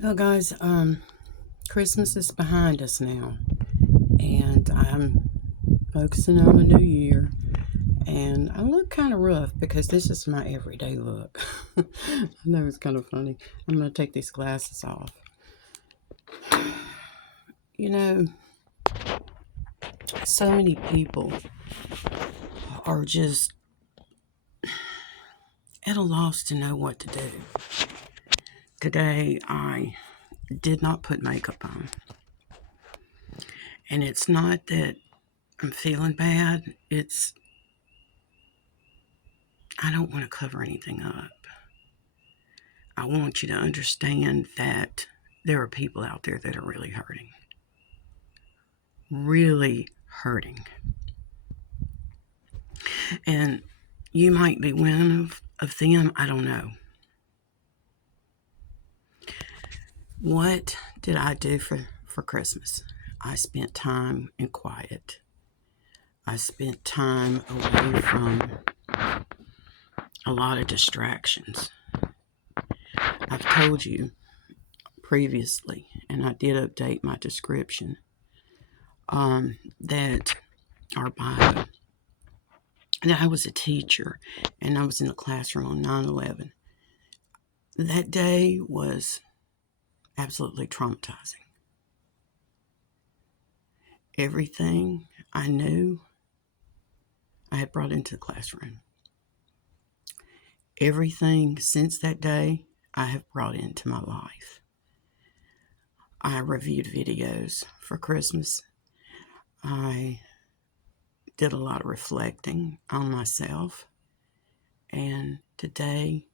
Well, guys, Christmas is behind us now, and I'm focusing on the new year. And I look kind of rough because this is my everyday look. I know it's kind of funny. I'm going to take these glasses off. You know, so many people are just at a loss to know what to do. Today, I did not put makeup on. And it's not that I'm feeling bad, it's I don't want to cover anything up. I want you to understand that there are people out there that are really hurting. Really hurting. And you might be one of them, I don't know. What did I do for Christmas? I spent time in quiet. I spent time away from a lot of distractions. I've told you previously, and I did update my description, that our bio, that I was a teacher and I was in the classroom on 9/11. That day was absolutely traumatizing. Everything I knew, I had brought into the classroom. Everything since that day, I have brought into my life. I reviewed videos for Christmas. I did a lot of reflecting on myself. And today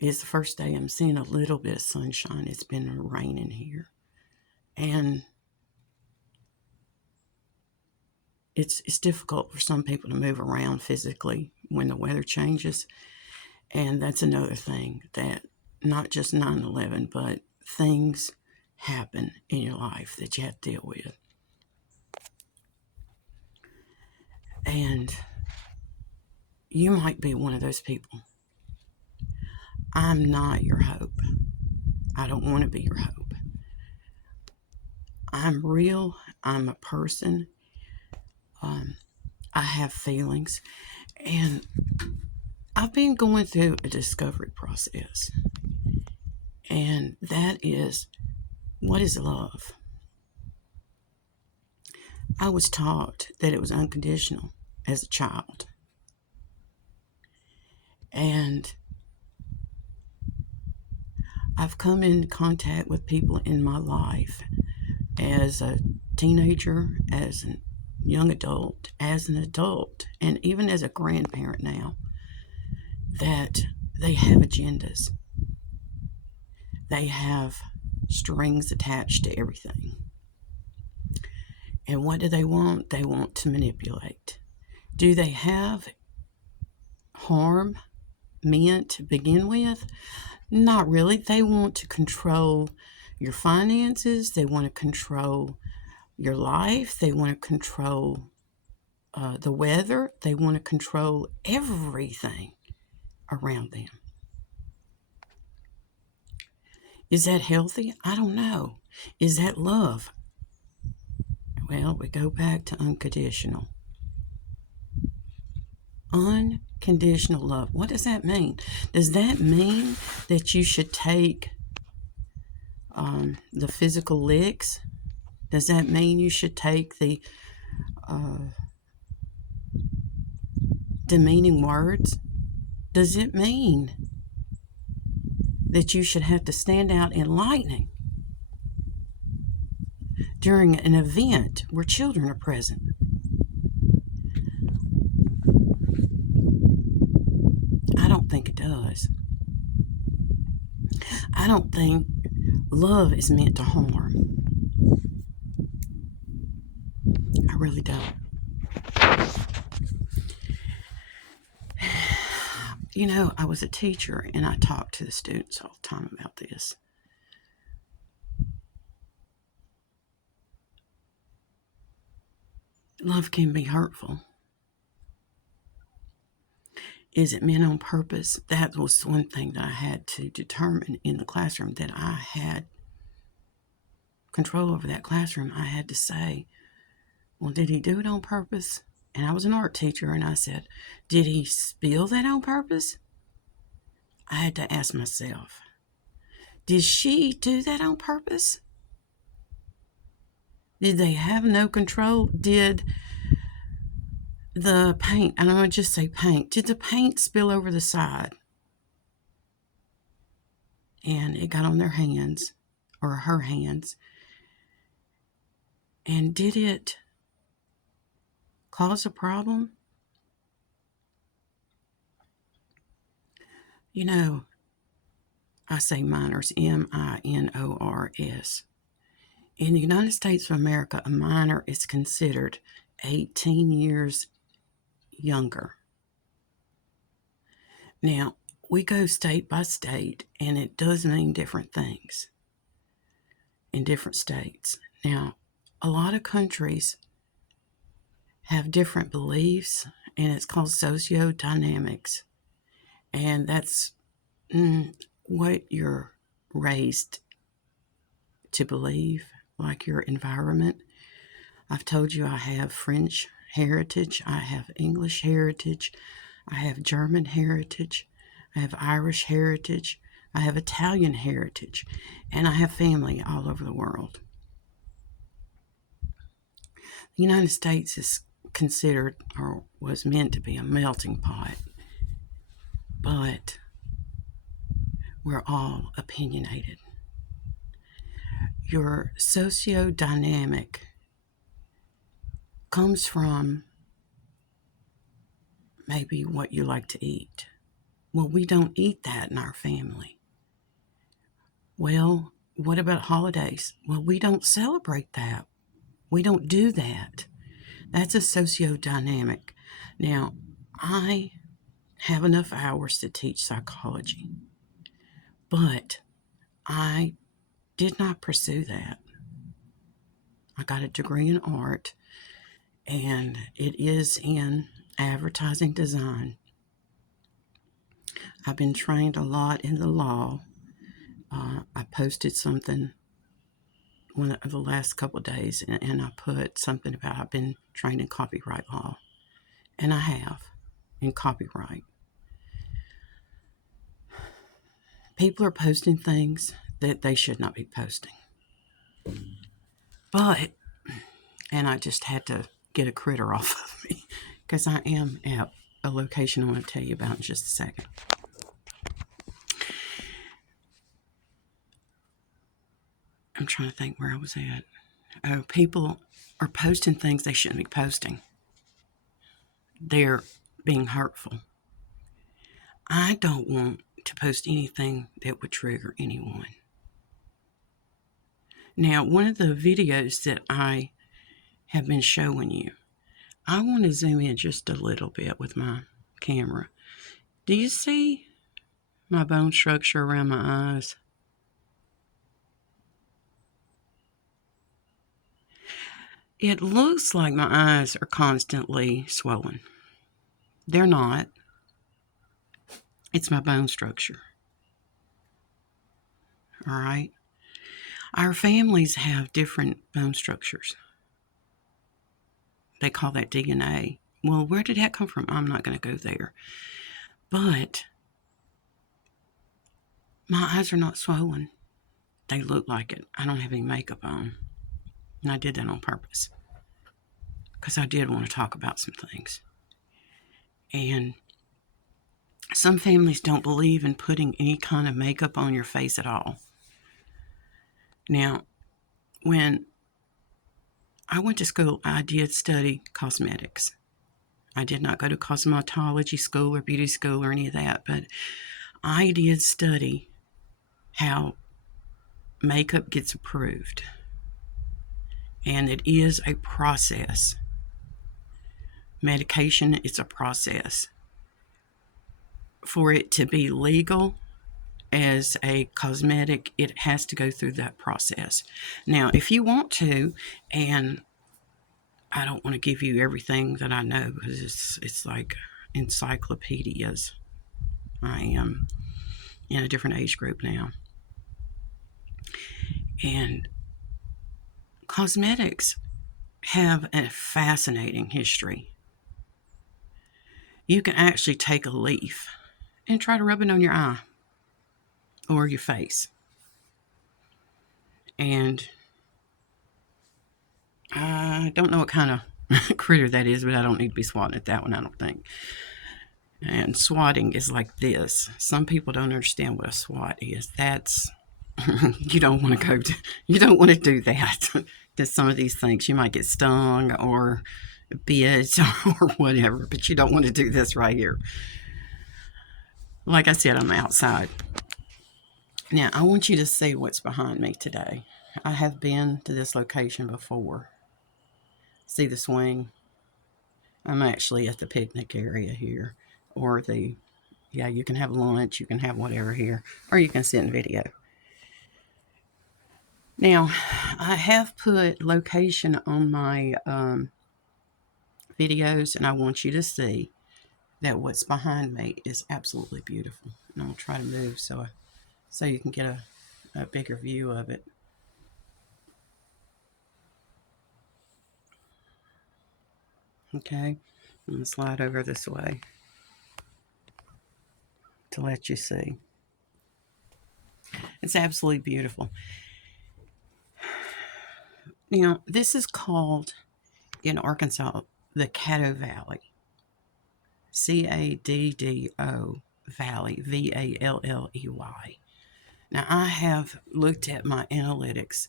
is the first day I'm seeing a little bit of sunshine. It's been raining here. And it's difficult for some people to move around physically when the weather changes. And that's another thing, that not just 9/11, but things happen in your life that you have to deal with. And you might be one of those people. I'm not your hope. I don't want to be your hope. I'm real. I'm a person. I have feelings. And I've been going through a discovery process. And that is, what is love? I was taught that it was unconditional as a child. And I've come into contact with people in my life as a teenager, as a young adult, as an adult, and even as a grandparent now, that they have agendas. They have strings attached to everything. And what do they want? They want to manipulate. Do they have harm meant to begin with? Not really. They want to control your finances. They want to control your life. They want to control the weather. They want to control everything around them. Is that healthy? I don't know. Is that love? Well, we go back to unconditional. Unconditional love. What does that mean? Does that mean that you should take the physical licks? Does that mean you should take the demeaning words? Does it mean that you should have to stand out in lightning during an event where children are present? I don't think it does. I don't think love is meant to harm. I really don't. You know, I was a teacher and I talked to the students all the time about this. Love can be hurtful. Is it meant on purpose? That was one thing that I had to determine in the classroom, that I had control over that classroom. I had to say, well, did he do it on purpose? And I was an art teacher, and I said, did he spill that on purpose? I had to ask myself, did she do that on purpose? Did they have no control? Did the paint, and I'm going to just say paint, did the paint spill over the side and it got on their hands or her hands? And did it cause a problem? You know, I say minors, minors. In the United States of America, a minor is considered 18 years younger. Now, we go state by state, and it does mean different things in different states. Now, a lot of countries have different beliefs, and it's called sociodynamics. And that's what you're raised to believe, like your environment. I've told you I have French heritage, I have English heritage, I have German heritage, I have Irish heritage, I have Italian heritage, and I have family all over the world. The United States is considered, or was meant to be, a melting pot, but we're all opinionated. Your sociodynamic comes from maybe what you like to eat. Well, we don't eat that in our family. Well, what about holidays? Well, we don't celebrate that. We don't do that. That's a sociodynamic. Now, I have enough hours to teach psychology, but I did not pursue that. I got a degree in art, and it is in advertising design. I've been trained a lot in the law. I posted something one of the last couple of days, and I put something about I've been trained in copyright law, and I have in copyright. People are posting things that they should not be posting. But, and I just had to get a critter off of me because I am at a location I want to tell you about in just a second. I'm trying to think where I was at. Oh, people are posting things they shouldn't be posting. They're being hurtful. I don't want to post anything that would trigger anyone. Now, one of the videos that I have been showing you, I want to zoom in just a little bit with my camera. Do you see my bone structure around my eyes? It looks like my eyes are constantly swollen. They're not. It's my bone structure. All right? Our families have different bone structures. They call that DNA. Well, where did that come from? I'm not going to go there. But my eyes are not swollen. They look like it. I don't have any makeup on. And I did that on purpose, because I did want to talk about some things. And some families don't believe in putting any kind of makeup on your face at all. Now, when I went to school, I did study cosmetics. I did not go to cosmetology school or beauty school or any of that, but I did study how makeup gets approved. And it is a process. Medication is a process. For it to be legal as a cosmetic, it has to go through that process. Now, if you want to, and I don't want to give you everything that I know because it's like encyclopedias. I am in a different age group now. And cosmetics have a fascinating history. You can actually take a leaf and try to rub it on your eye or your face. And I don't know what kind of critter that is, but I don't need to be swatting at that one, I don't think. And swatting is like this. Some people don't understand what a swat is. That's you don't want to you don't want to do that to some of these things. You might get stung or bit or whatever, but you don't want to do this right here. Like I said, I'm outside. Now, I want you to see what's behind me today. I have been to this location before. See the swing? I'm actually at the picnic area here, or yeah, you can have lunch, you can have whatever here, or you can sit and video. Now, I have put location on my videos, and I want you to see that what's behind me is absolutely beautiful. And I'll try to move so you can get a bigger view of it. Okay, I'm going to slide over this way to let you see. It's absolutely beautiful. Now, this is called, in Arkansas, the Caddo Valley. Caddo Valley, Valley. Now, I have looked at my analytics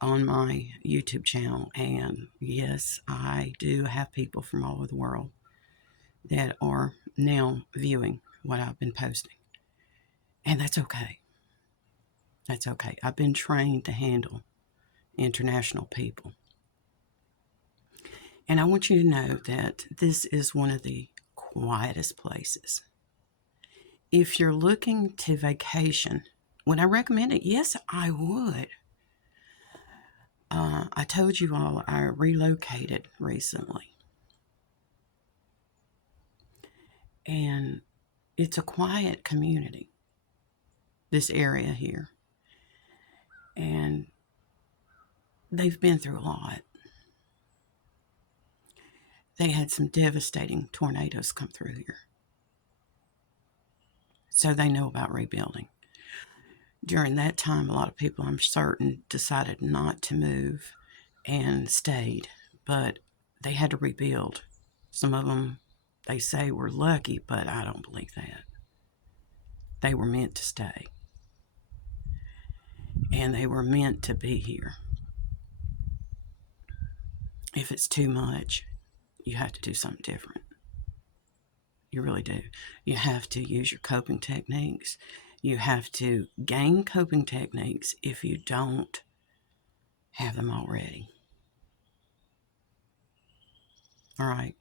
on my YouTube channel, and yes, I do have people from all over the world that are now viewing what I've been posting. And that's okay. That's okay. I've been trained to handle international people. And I want you to know that this is one of the quietest places. If you're looking to vacation, would I recommend it? Yes, I would. I told you all I relocated recently. And it's a quiet community, this area here. And they've been through a lot. They had some devastating tornadoes come through here. So they know about rebuilding. During that time, a lot of people, I'm certain, decided not to move and stayed, but they had to rebuild. Some of them, they say, were lucky, but I don't believe that. They were meant to stay. And they were meant to be here. If it's too much, you have to do something different. You really do. You have to use your coping techniques. You have to gain coping techniques if you don't have them already. All right?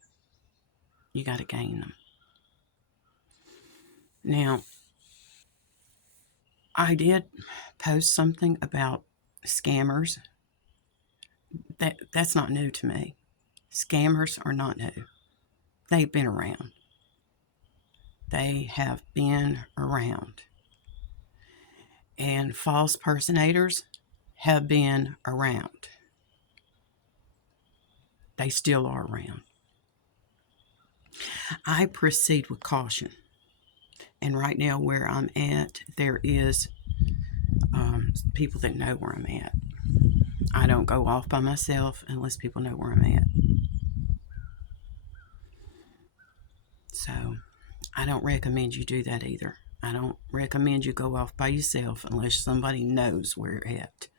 You got to gain them. Now, I did post something about scammers. That's not new to me. Scammers are not new. They've been around. They have been around. And false personators have been around. They still are around. I proceed with caution. And right now, where I'm at, there is people that know where I'm at. I don't go off by myself unless people know where I'm at. So, I don't recommend you do that either. I don't recommend you go off by yourself unless somebody knows where you're at.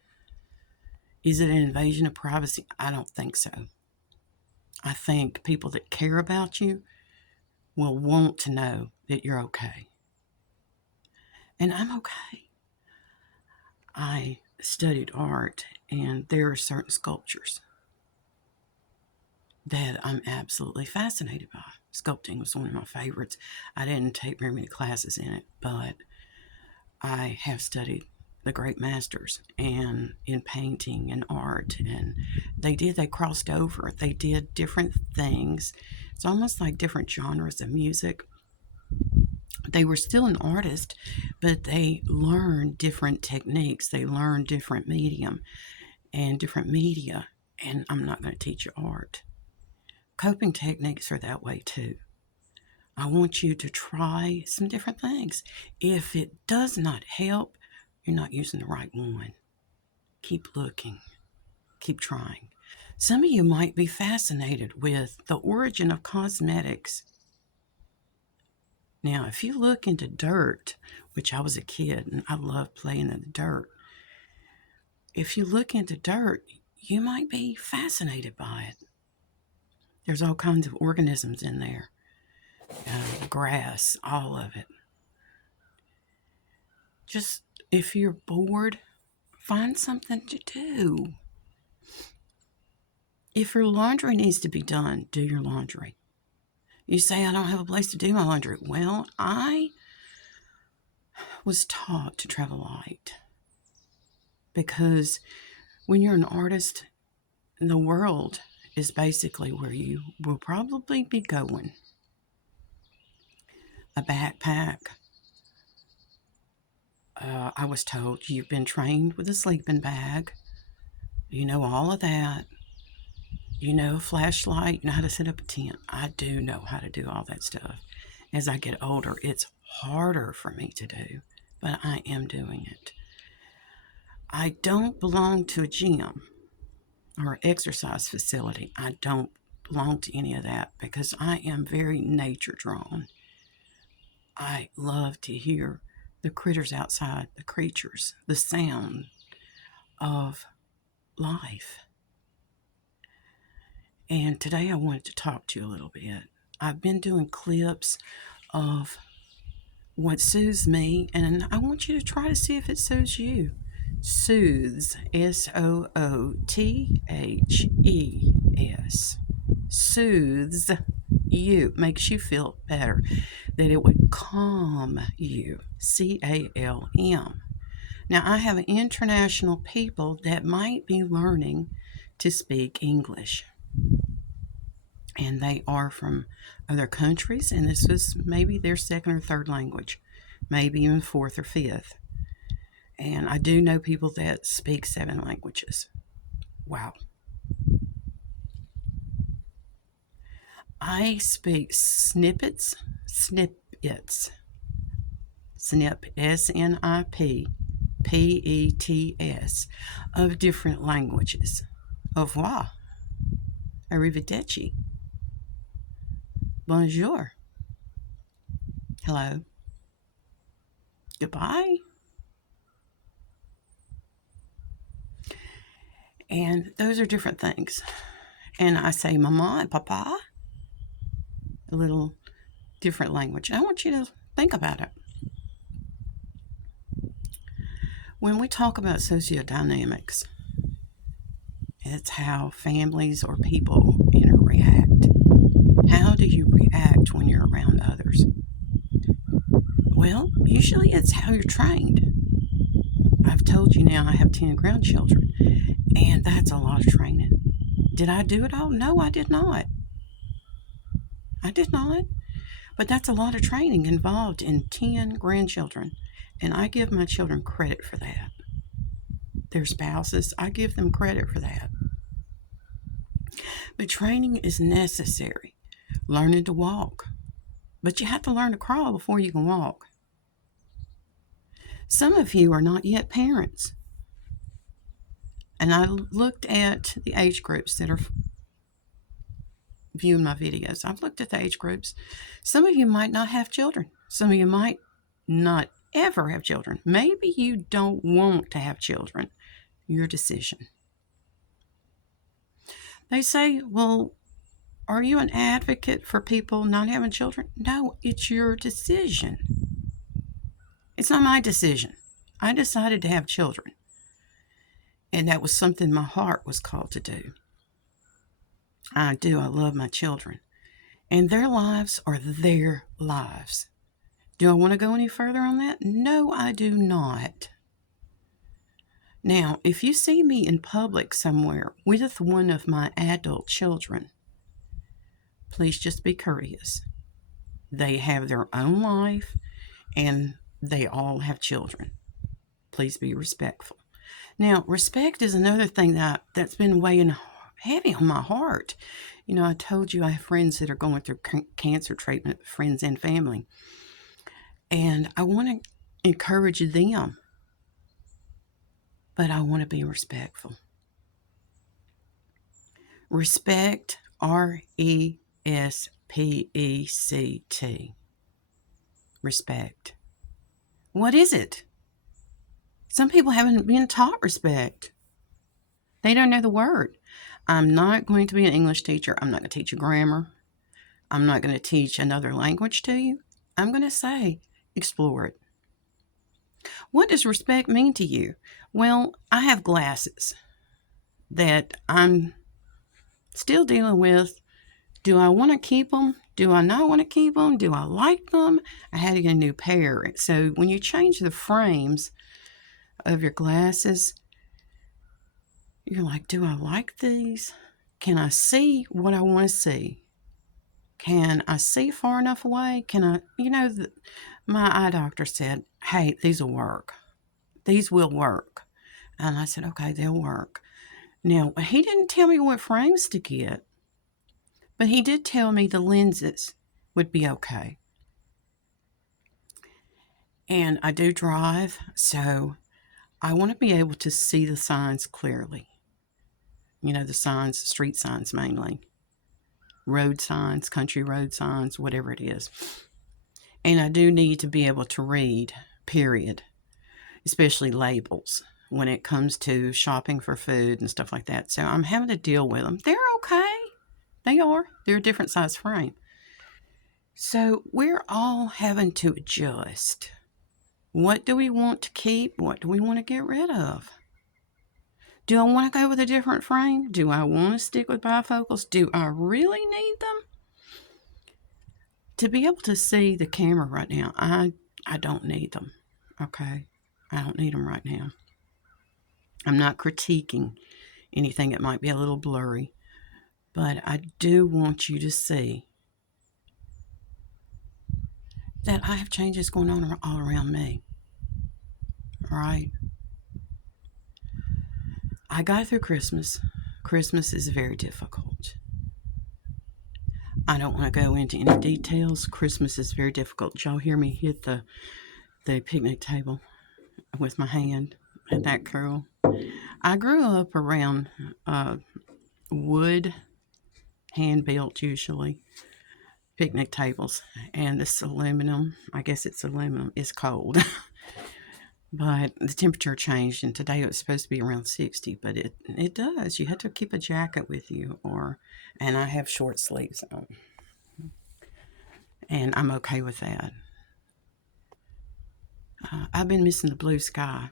Is it an invasion of privacy? I don't think so. I think people that care about you will want to know that you're okay. And I'm okay. I studied art, and there are certain sculptures that I'm absolutely fascinated by. Sculpting was one of my favorites. I didn't take very many classes in it, but I have studied the great masters and in painting and art, and they crossed over, they did different things. It's almost like different genres of music. They were still an artist, but they learned different techniques, they learned different medium and different media. And I'm not going to teach you art. Coping techniques are that way too. I want you to try some different things. If it does not help, you're not using the right one. Keep looking, keep trying. Some of you might be fascinated with the origin of cosmetics. Now, if you look into dirt, which I was a kid and I loved playing in the dirt, if you look into dirt, you might be fascinated by it. There's all kinds of organisms in there, grass, all of it. Just if you're bored, find something to do. If your laundry needs to be done, do your laundry. You say, I don't have a place to do my laundry. Well, I was taught to travel light, because when you're an artist, the world is basically where you will probably be going. A backpack. I was told you've been trained with a sleeping bag. You know all of that. You know a flashlight. You know how to set up a tent. I do know how to do all that stuff. As I get older, it's harder for me to do, but I am doing it. I don't belong to a gym or exercise facility. I don't belong to any of that because I am very nature drawn. I love to hear the critters outside, the creatures, the sound of life. And today I wanted to talk to you a little bit. I've been doing clips of what soothes me, and I want you to try to see if it soothes you. Soothes, Soothes, soothes you, makes you feel better, that it would calm you, CALM. Now, I have international people that might be learning to speak English, and they are from other countries, and this was maybe their second or third language, maybe even fourth or fifth. And I do know people that speak 7 languages. Wow. I speak snippets, snip, SNIPPETS, of different languages. Au revoir, arrivederci, bonjour, hello, goodbye. And those are different things. And I say mama and papa, a little different language. I want you to think about it. When we talk about sociodynamics, it's how families or people interact. How do you react when you're around others? Well, usually it's how you're trained. I've told you now I have 10 grandchildren, and that's a lot of training. Did I do it all? No, I did not. I did not. But that's a lot of training involved in 10 grandchildren, and I give my children credit for that. Their spouses, I give them credit for that. But training is necessary. Learning to walk. But you have to learn to crawl before you can walk. Some of you are not yet parents. And I looked at the age groups that are viewing my videos. I've looked at the age groups. Some of you might not have children. Some of you might not ever have children. Maybe you don't want to have children. Your decision. They say, well, are you an advocate for people not having children? No, it's your decision. It's not my decision. I decided to have children. And that was something my heart was called to do. I do. I love my children. And their lives are their lives. Do I want to go any further on that? No, I do not. Now, if you see me in public somewhere with one of my adult children, please just be courteous. They have their own life and they all have children. Please be respectful. Now, respect is another thing that's been weighing heavy on my heart. I told you I have friends that are going through cancer treatment, friends and family. And I want to encourage them, but I want to be respectful. Respect, RESPECT. Respect. What is it? Some people haven't been taught respect. They don't know the word. I'm not going to be an English teacher. I'm not going to teach you grammar. I'm not going to teach another language to you. I'm going to say, explore it. What does respect mean to you? Well, I have glasses that I'm still dealing with. Do I want to keep them? Do I not want to keep them? Do I like them? I had to get a new pair. So when you change the frames of your glasses, you're like, do I like these? Can I see what I want to see? Can I see far enough away? Can I, my eye doctor said, hey, these will work. These will work. And I said, okay, they'll work. Now, he didn't tell me what frames to get, but he did tell me the lenses would be okay. And I do drive, so I want to be able to see the signs clearly. The signs, street signs mainly, road signs, country road signs, whatever it is. And I do need to be able to read, period, especially labels when it comes to shopping for food and stuff like that. So I'm having to deal with them. They're okay. They are. They're a different size frame. So we're all having to adjust. What do we want to keep? What do we want to get rid of? Do I want to go with a different frame? Do I want to stick with bifocals? Do I really need them? To be able to see the camera right now, I don't need them, okay? I don't need them right now. I'm not critiquing anything that might be a little blurry, but I do want you to see that I have changes going on all around me, all right? I got through Christmas. Christmas is very difficult. I don't want to go into any details. Christmas is very difficult. Did y'all hear me hit the picnic table with my hand at that curl? I grew up around wood, hand-built usually, picnic tables. And this aluminum, I guess it's aluminum, is cold. But the temperature changed, and today it was supposed to be around 60, but it does. You have to keep a jacket with you, and I have short sleeves on. And I'm okay with that. I've been missing the blue sky.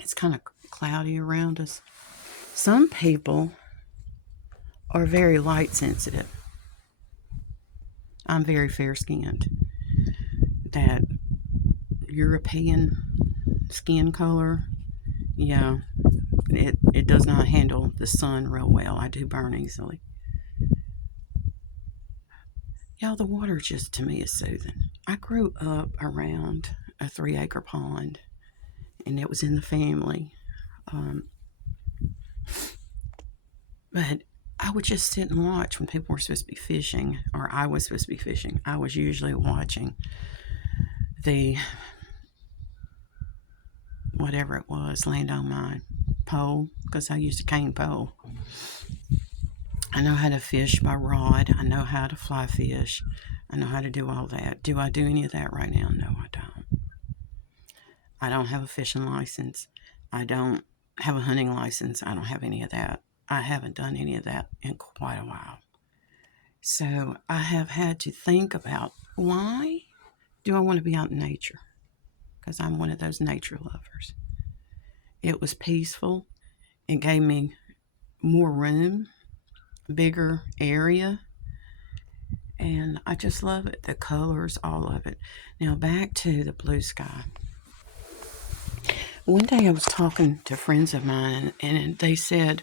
It's kind of cloudy around us. Some people are very light sensitive. I'm very fair skinned. That European skin color, yeah, it does not handle the sun real well. I do burn easily. Y'all, the water just to me is soothing. I grew up around a 3-acre pond, and it was in the family. But I would just sit and watch when people were supposed to be fishing, or I was supposed to be fishing. I was usually watching the, whatever it was, land on my pole, because I used a cane pole. I know how to fish by rod. I know how to fly fish. I know how to do all that. Do I do any of that right now? No, I don't. I don't have a fishing license. I don't have a hunting license. I don't have any of that. I haven't done any of that in quite a while. So I have had to think about, why do I want to be out in nature? Because I'm one of those nature lovers. It was peaceful. It gave me more room, bigger area, and I just love it. The colors, all of it. Now back to the blue sky. One day I was talking to friends of mine, and they said,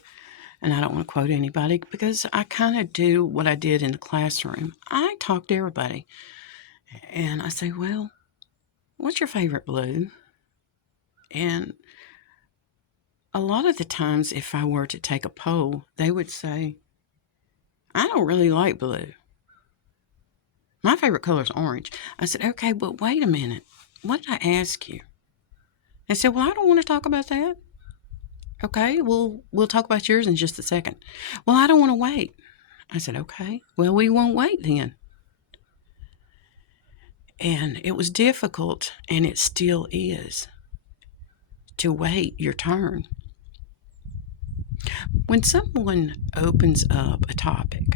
and I don't want to quote anybody because I kind of do what I did in the classroom. I talk to everybody, and I say, well, what's your favorite blue? And a lot of the times, if I were to take a poll, they would say, I don't really like blue. My favorite color is orange. I said, okay, but wait a minute. What did I ask you? They said, well, I don't want to talk about that. Okay, well, we'll talk about yours in just a second. Well, I don't want to wait. I said, okay, well, we won't wait then. And it was difficult, and it still is, to wait your turn. When someone opens up a topic,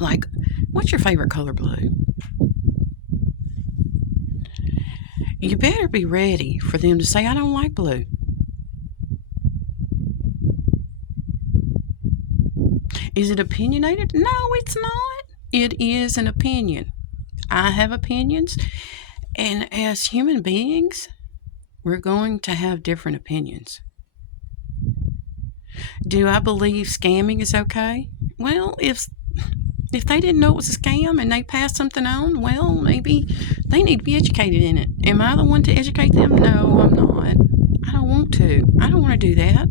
like, what's your favorite color blue? You better be ready for them to say, I don't like blue. Is it opinionated? No, it's not. It is an opinion. I have opinions, and as human beings, we're going to have different opinions. Do I believe scamming is okay? Well, if they didn't know it was a scam and they passed something on, well, maybe they need to be educated in it. Am I the one to educate them? No, I'm not. I don't want to. I don't want to do that.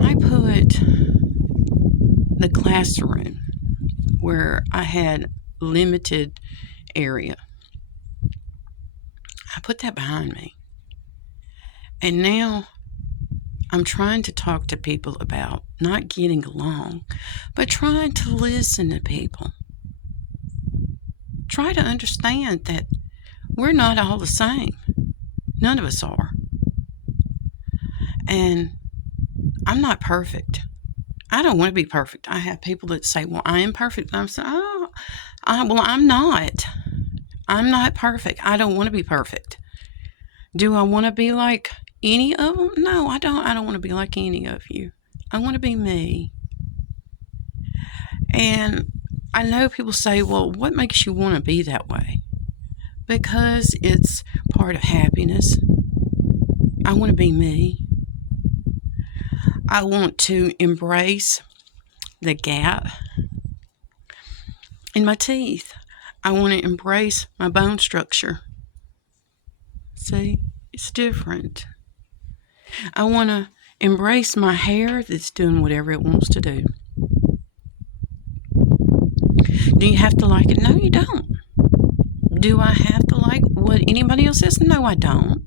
I put the classroom where I had limited area. I put that behind me. And now I'm trying to talk to people about not getting along, but trying to listen to people. Try to understand that we're not all the same. None of us are. And I'm not perfect. I don't want to be perfect. I have people that say, well, I am perfect. And I'm saying, well, I'm not. I'm not perfect. I don't want to be perfect. Do I want to be like any of them? No, I don't. I don't want to be like any of you. I want to be me. And I know people say, well, what makes you want to be that way? Because it's part of happiness. I want to be me. I want to embrace the gap in my teeth. I want to embrace my bone structure. See, it's different. I want to embrace my hair that's doing whatever it wants to do. Do you have to like it? No, you don't. Do I have to like what anybody else says? No, I don't.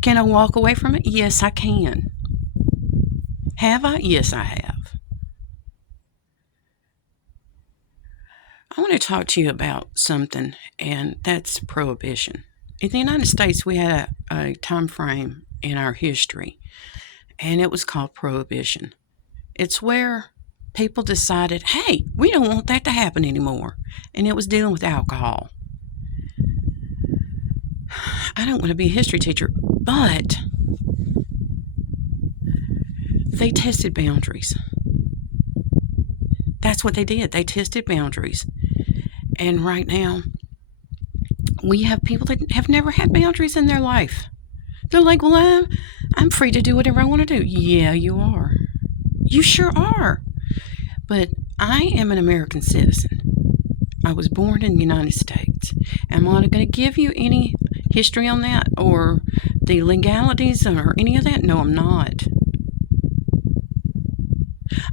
Can I walk away from it? Yes, I can. Have I? Yes, I have. I want to talk to you about something, and that's prohibition. In the United States, we had a time frame in our history, and it was called prohibition. It's where people decided, hey, we don't want that to happen anymore, and it was dealing with alcohol. I don't want to be a history teacher, but they tested boundaries. That's what they did. They tested boundaries. And right now, we have people that have never had boundaries in their life. They're like, well, I'm free to do whatever I want to do. Yeah, you are. You sure are. But I am an American citizen. I was born in the United States. Am I going to give you any history on that or the legalities or any of that? No, I'm not.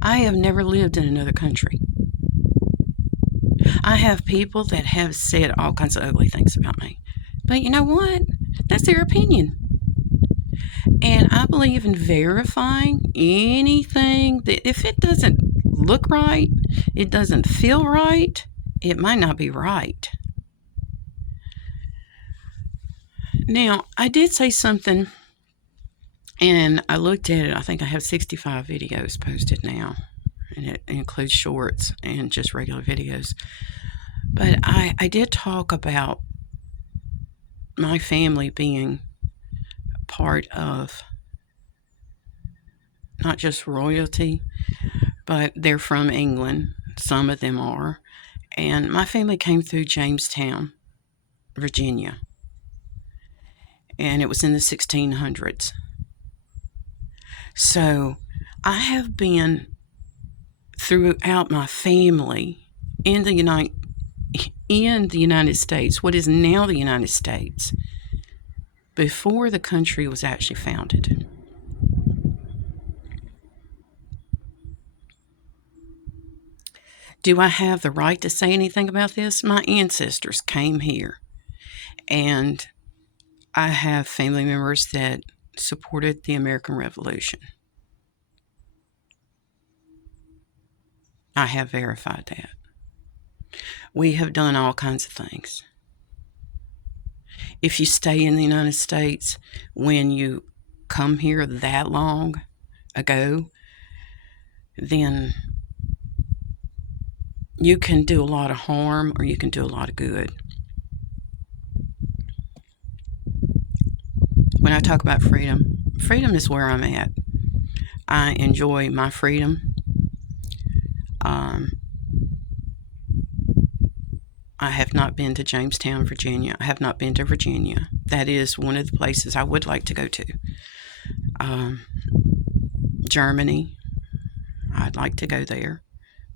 I have never lived in another country. I have people that have said all kinds of ugly things about me. But you know what? That's their opinion. And I believe in verifying anything that if it doesn't look right, it doesn't feel right, it might not be right. Now, I did say something, and I looked at it. I think I have 65 videos posted now, and it includes shorts and just regular videos. But I did talk about my family being part of not just royalty, but they're from England. Some of them are. And my family came through Jamestown, Virginia. and it was in the 1600s. So I have been throughout my family in the United States, what is now the United States, before the country was actually founded. Do I have the right to say anything about this? My ancestors came here, and I have family members that supported the American Revolution. I have verified that. We have done all kinds of things. If you stay in the United States, when you come here that long ago, then you can do a lot of harm or you can do a lot of good. When I talk about freedom, freedom is where I'm at. I enjoy my freedom. I have not been to Jamestown, Virginia. I have not been to Virginia. That is one of the places I would like to go to. Germany, I'd like to go there.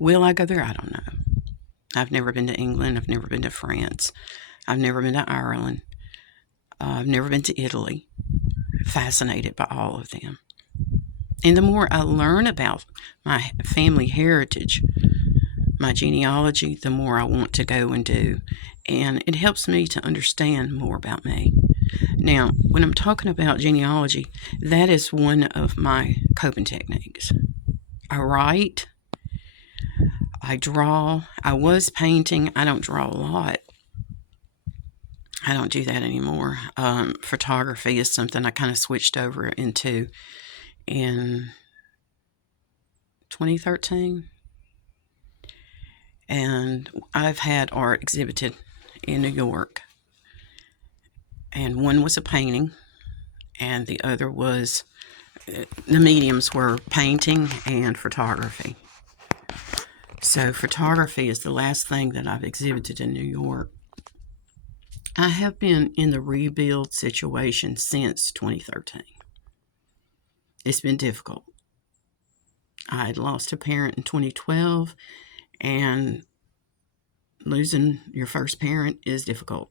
Will I go there? I don't know. I've never been to England. I've never been to France. I've never been to Ireland. I've never been to Italy. Fascinated by all of them. And the more I learn about my family heritage, my genealogy, the more I want to go and do. And it helps me to understand more about me. Now, when I'm talking about genealogy, that is one of my coping techniques. I write, I draw, I was painting, I don't draw a lot. I don't do that anymore. Photography is something I kind of switched over into in 2013. And I've had art exhibited in New York. And one was a painting, and the other was, the mediums were painting and photography. So photography is the last thing that I've exhibited in New York. I have been in the rebuild situation since 2013. It's been difficult. I had lost a parent in 2012, and losing your first parent is difficult.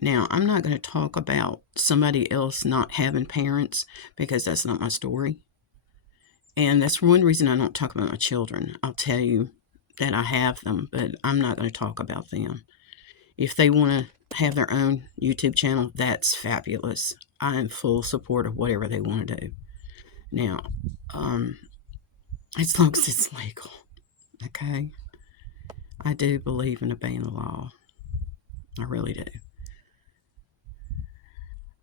Now, I'm not going to talk about somebody else not having parents because that's not my story. And that's one reason I don't talk about my children. I'll tell you that I have them, but I'm not going to talk about them. If they want to have their own YouTube channel, that's fabulous. I am full support of whatever they want to do. Now, as long as it's legal, okay? I do believe in obeying the law. I really do.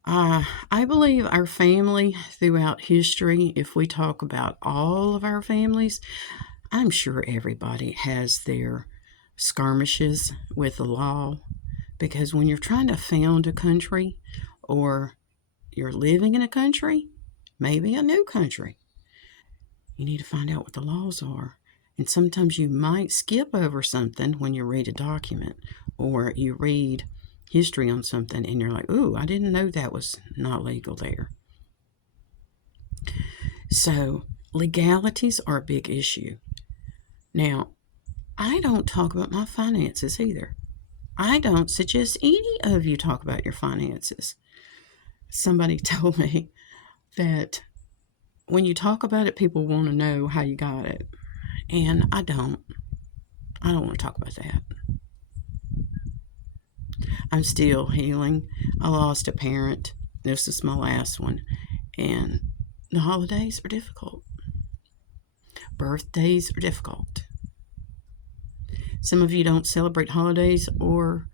I believe our family throughout history, if we talk about all of our families, I'm sure everybody has their skirmishes with the law, because when you're trying to found a country or you're living in a country, maybe a new country, you need to find out what the laws are. And sometimes you might skip over something when you read a document or you read history on something and you're like, ooh, I didn't know that was not legal there. So legalities are a big issue. Now, I don't talk about my finances either. I don't suggest any of you talk about your finances. Somebody told me that when you talk about it, people want to know how you got it. And I don't want to talk about that. I'm still healing. I lost a parent. This is my last one. And the holidays are difficult. Birthdays are difficult. Some of you don't celebrate holidays or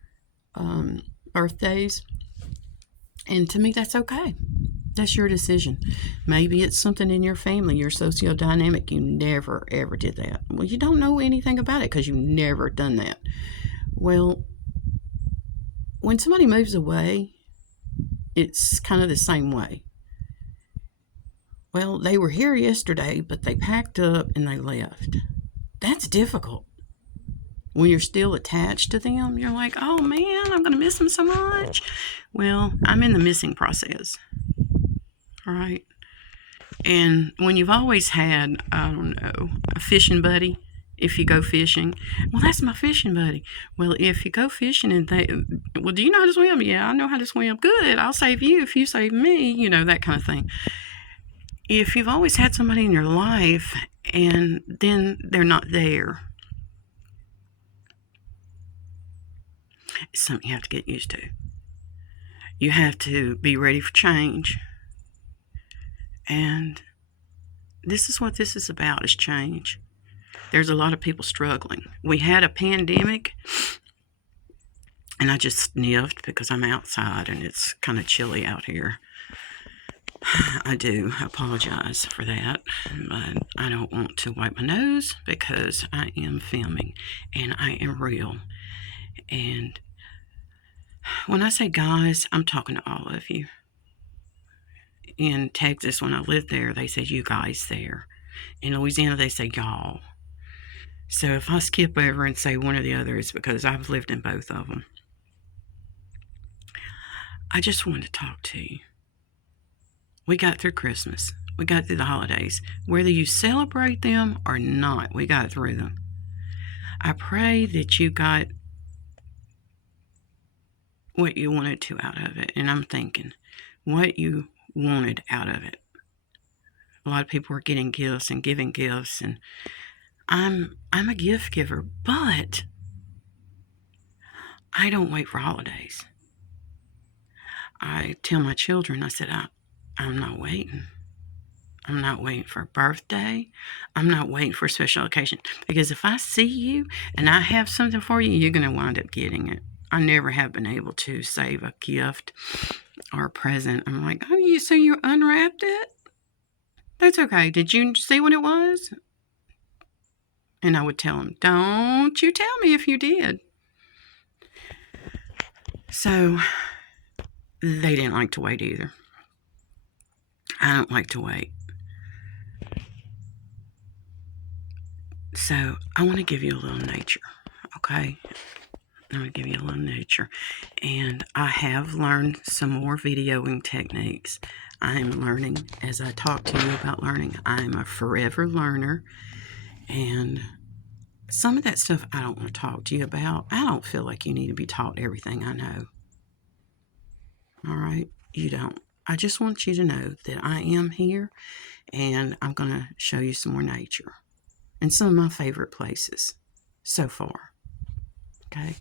birthdays. And to me, that's okay. That's your decision. Maybe it's something in your family, your sociodynamic. You never, ever did that. Well, you don't know anything about it because you've never done that. Well, when somebody moves away, it's kind of the same way. Well, they were here yesterday, but they packed up and they left. That's difficult. when you're still attached to them, you're like, oh man, I'm going to miss them so much. Well, I'm in the missing process. All right. And when you've always had, I don't know, a fishing buddy, if you go fishing, well, that's my fishing buddy. Well, if you go fishing and they, well, do you know how to swim? Yeah, I know how to swim. Good. I'll save you if you save me, that kind of thing. If you've always had somebody in your life and then they're not there, it's something you have to get used to. You have to be ready for change. And this is what this is about, is change. There's a lot of people struggling. We had a pandemic, and I just sniffed because I'm outside and it's kind of chilly out here. I do apologize for that, but I don't want to wipe my nose because I am filming and I am real. And when I say guys, I'm talking to all of you. In Texas, when I lived there, they said you guys there. In Louisiana, they say y'all. So if I skip over and say one or the other, it's because I've lived in both of them. I just wanted to talk to you. We got through Christmas. We got through the holidays. Whether you celebrate them or not, we got through them. I pray that you got what you wanted to out of it. And I'm thinking, what you wanted out of it. A lot of people are getting gifts and giving gifts, and I'm a gift giver, but I don't wait for holidays. I tell my children, I said, I'm not waiting. I'm not waiting for a birthday. I'm not waiting for a special occasion. Because if I see you and I have something for you, you're going to wind up getting it. I never have been able to save a gift or a present. I'm like, oh, so you unwrapped it? That's okay. Did you see what it was? And I would tell them, don't you tell me if you did. So they didn't like to wait either. I don't like to wait. So I want to give you a little nature, okay? I'm going to give you a little nature. And I have learned some more videoing techniques. I am learning as I talk to you about learning. I'm a forever learner. And some of that stuff I don't want to talk to you about. I don't feel like you need to be taught everything I know. All right? You don't. I just want you to know that I am here, and I'm going to show you some more nature and some of my favorite places so far. Okay?